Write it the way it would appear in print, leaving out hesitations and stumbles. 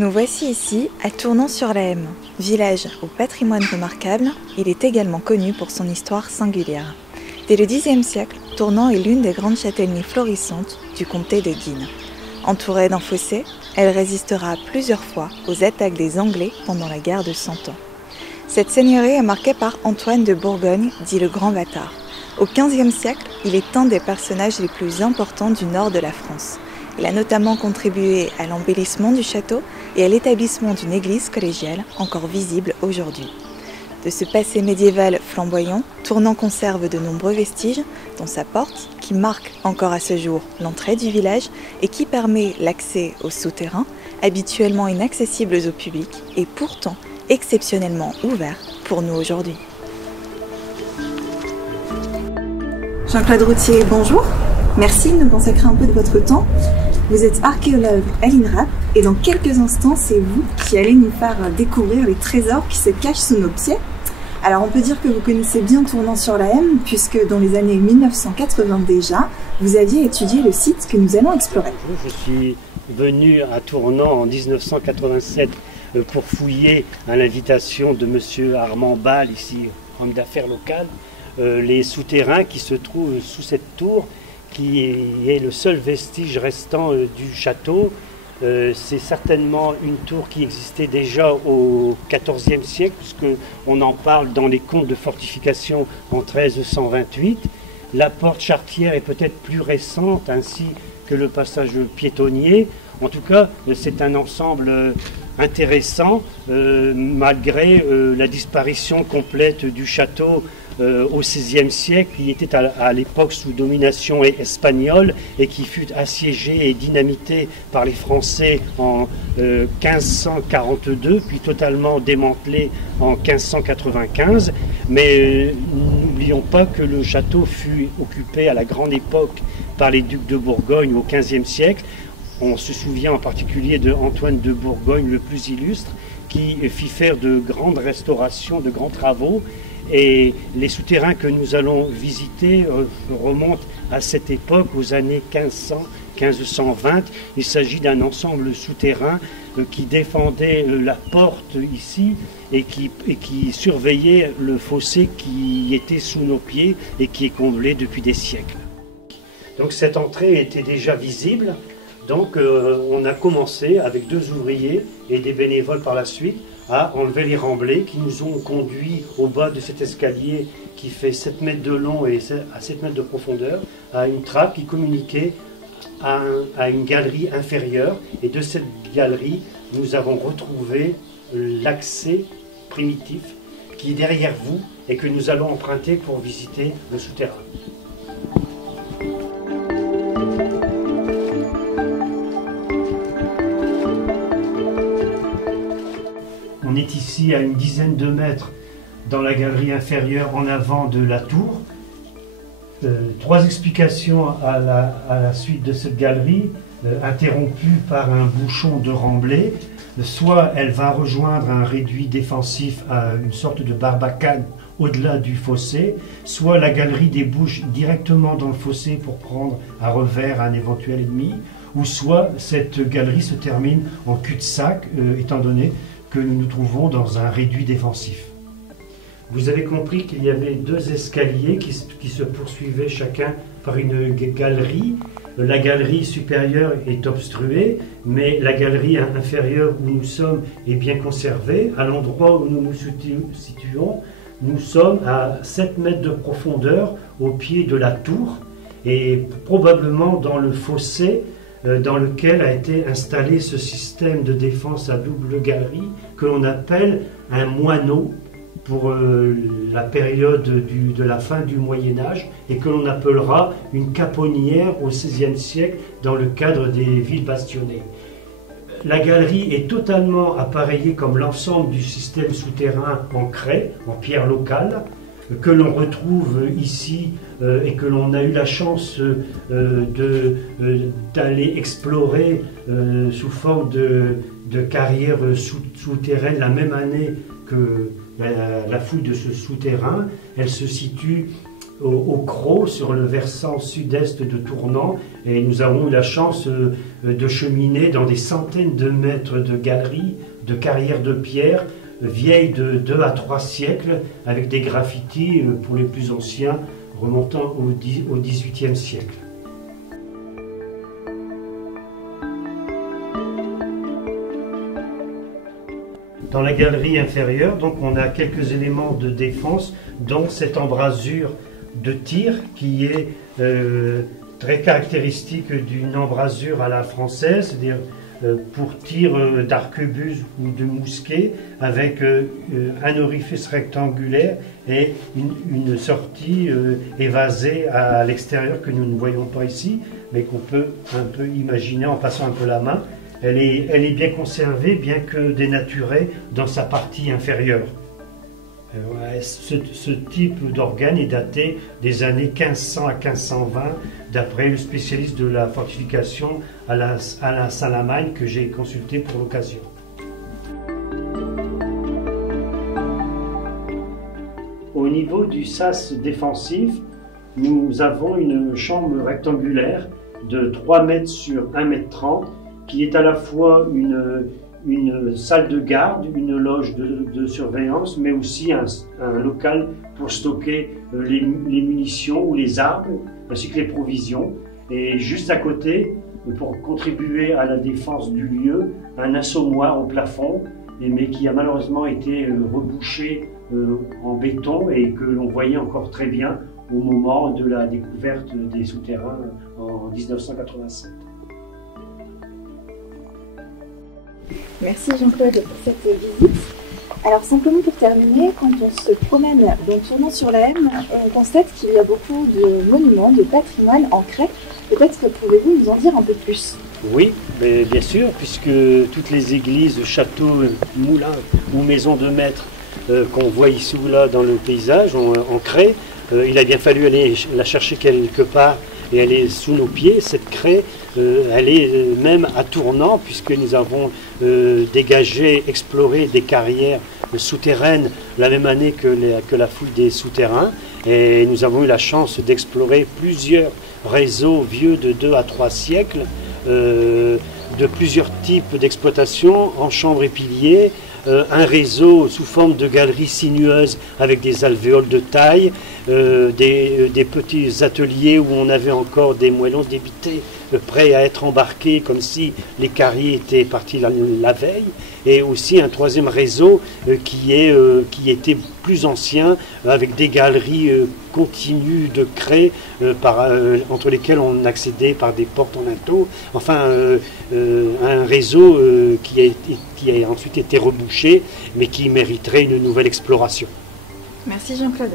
Nous voici ici à Tournon-sur-la-Hemme. Village au patrimoine remarquable, il est également connu pour son histoire singulière. Dès le Xe siècle, Tournon est l'une des grandes châtellenies florissantes du comté de Guînes. Entourée d'un fossé, elle résistera plusieurs fois aux attaques des Anglais pendant la guerre de Cent Ans. Cette seigneurie est marquée par Antoine de Bourgogne, dit le Grand Bâtard. Au XVe siècle, il est un des personnages les plus importants du nord de la France. Il a notamment contribué à l'embellissement du château et à l'établissement d'une église collégiale encore visible aujourd'hui. De ce passé médiéval flamboyant, Tournon conserve de nombreux vestiges, dont sa porte, qui marque encore à ce jour l'entrée du village et qui permet l'accès aux souterrains, habituellement inaccessibles au public et pourtant exceptionnellement ouverts pour nous aujourd'hui. Jean-Claude Routier, bonjour. Merci de nous consacrer un peu de votre temps. Vous êtes archéologue à l'INRAP et dans quelques instants, c'est vous qui allez nous faire découvrir les trésors qui se cachent sous nos pieds. Alors on peut dire que vous connaissez bien Tournon-sur-la-Hemme puisque dans les années 1980 déjà, vous aviez étudié le site que nous allons explorer. Je suis venu à Tournon en 1987 pour fouiller à l'invitation de M. Armand Ball, ici homme d'affaires local, les souterrains qui se trouvent sous cette tour qui est le seul vestige restant du château. C'est certainement une tour qui existait déjà au XIVe siècle, puisqu'on en parle dans les comptes de fortification en 1328. La porte charretière est peut-être plus récente, ainsi que le passage piétonnier. En tout cas, c'est un ensemble intéressant, malgré la disparition complète du château au XVIe siècle, qui était à l'époque sous domination espagnole et qui fut assiégé et dynamité par les Français en 1542, puis totalement démantelé en 1595. Mais n'oublions pas que le château fut occupé à la grande époque par les ducs de Bourgogne au XVe siècle. On se souvient en particulier de Antoine de Bourgogne, le plus illustre, qui fit faire de grandes restaurations, de grands travaux. Et les souterrains que nous allons visiter remontent à cette époque, aux années 1500-1520. Il s'agit d'un ensemble souterrain qui défendait la porte ici et qui surveillait le fossé qui était sous nos pieds et qui est comblé depuis des siècles. Donc cette entrée était déjà visible. Donc on a commencé avec 2 ouvriers et des bénévoles par la suite à enlever les remblais qui nous ont conduits au bas de cet escalier qui fait 7 mètres de long et à 7 mètres de profondeur, à une trappe qui communiquait à une galerie inférieure. Et de cette galerie, nous avons retrouvé l'accès primitif qui est derrière vous et que nous allons emprunter pour visiter le souterrain. On est ici à une dizaine de mètres dans la galerie inférieure en avant de la tour. 3 explications à la suite de cette galerie, interrompue par un bouchon de remblai. Soit elle va rejoindre un réduit défensif à une sorte de barbacane au-delà du fossé, soit la galerie débouche directement dans le fossé pour prendre à revers un éventuel ennemi, ou soit cette galerie se termine en cul-de-sac, étant donné que nous nous trouvons dans un réduit défensif. Vous avez compris qu'il y avait 2 escaliers qui se poursuivaient chacun par une galerie. La galerie supérieure est obstruée, mais la galerie inférieure où nous sommes est bien conservée. À l'endroit où nous nous situons, nous sommes à 7 mètres de profondeur au pied de la tour et probablement dans le fossé dans lequel a été installé ce système de défense à double galerie que l'on appelle un moineau pour la période de la fin du Moyen-Âge et que l'on appellera une caponnière au XVIe siècle dans le cadre des villes bastionnées. La galerie est totalement appareillée comme l'ensemble du système souterrain en craie, en pierre locale, que l'on retrouve ici et que l'on a eu la chance d'aller explorer sous forme de carrière souterraine la même année que la fouille de ce souterrain. Elle se situe au Crau, sur le versant sud-est de Tournan, et nous avons eu la chance de cheminer dans des centaines de mètres de galeries, de carrières de pierre, vieilles de 2 à 3 siècles, avec des graffitis pour les plus anciens remontant au XVIIIe siècle. Dans la galerie inférieure, donc, on a quelques éléments de défense, dont cette embrasure de tir qui est très caractéristique d'une embrasure à la française, c'est-à-dire pour tir d'arquebuse ou de mousquet, avec un orifice rectangulaire et une sortie évasée à l'extérieur que nous ne voyons pas ici, mais qu'on peut un peu imaginer en passant un peu la main. Elle est bien conservée, bien que dénaturée dans sa partie inférieure. Ce type d'organe est daté des années 1500 à 1520, d'après le spécialiste de la fortification Alain Salamagne, que j'ai consulté pour l'occasion. Au niveau du sas défensif, nous avons une chambre rectangulaire de 3 mètres sur 1 mètre 30, qui est à la fois une salle de garde, une loge de surveillance, mais aussi un local pour stocker les munitions ou les armes, ainsi que les provisions. Et juste à côté, pour contribuer à la défense du lieu, un assommoir au plafond, mais qui a malheureusement été rebouché en béton et que l'on voyait encore très bien au moment de la découverte des souterrains en 1987. Merci Jean-Claude pour cette visite. Alors simplement pour terminer, quand on se promène dans Tournan sur la M, on constate qu'il y a beaucoup de monuments, de patrimoine en craie. Peut-être que pouvez-vous nous en dire un peu plus? Oui, mais bien sûr, puisque toutes les églises, châteaux, moulins ou maisons de maître qu'on voit ici ou là dans le paysage en craie, il a bien fallu aller la chercher quelque part et elle est sous nos pieds. Cette craie, elle est même à Tournan, puisque nous avons dégagé, exploré des carrières souterraines la même année que la fouille des souterrains. Et nous avons eu la chance d'explorer plusieurs réseaux vieux de 2 à 3 siècles, de plusieurs types d'exploitation en chambres et piliers, un réseau sous forme de galeries sinueuses avec des alvéoles de taille, des petits ateliers où on avait encore des moellons débités prêts à être embarqués comme si les carriers étaient partis la veille, et aussi un troisième réseau qui était plus ancien, avec des galeries continues de craie entre lesquelles on accédait par des portes en linteau. Enfin, un réseau qui a ensuite été rebouché, mais qui mériterait une nouvelle exploration. Merci Jean-Claude.